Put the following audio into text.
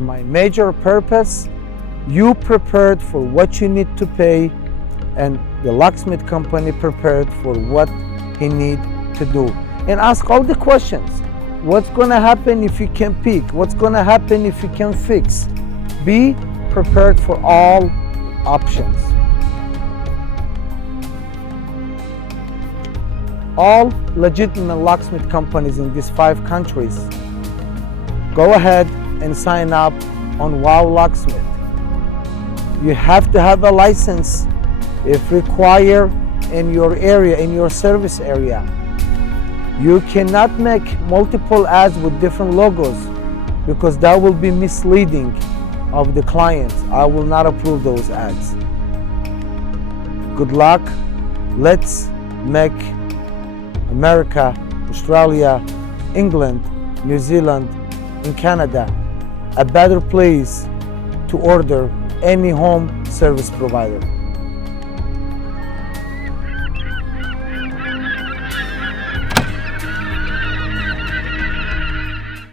My major purpose, you prepared for what you need to pay, and the locksmith company prepared for what he need to do. And ask all the questions. What's gonna happen if you can pick? What's gonna happen if you can fix? Be prepared for all options. All legitimate locksmith companies in these 5 countries, go ahead and sign up on Wow Locksmith. You have to have a license if required in your area, in your service area. You cannot make multiple ads with different logos because that will be misleading of the clients. I will not approve those ads. Good luck. Let's make America, Australia, England, New Zealand, and Canada a better place to order any home service provider.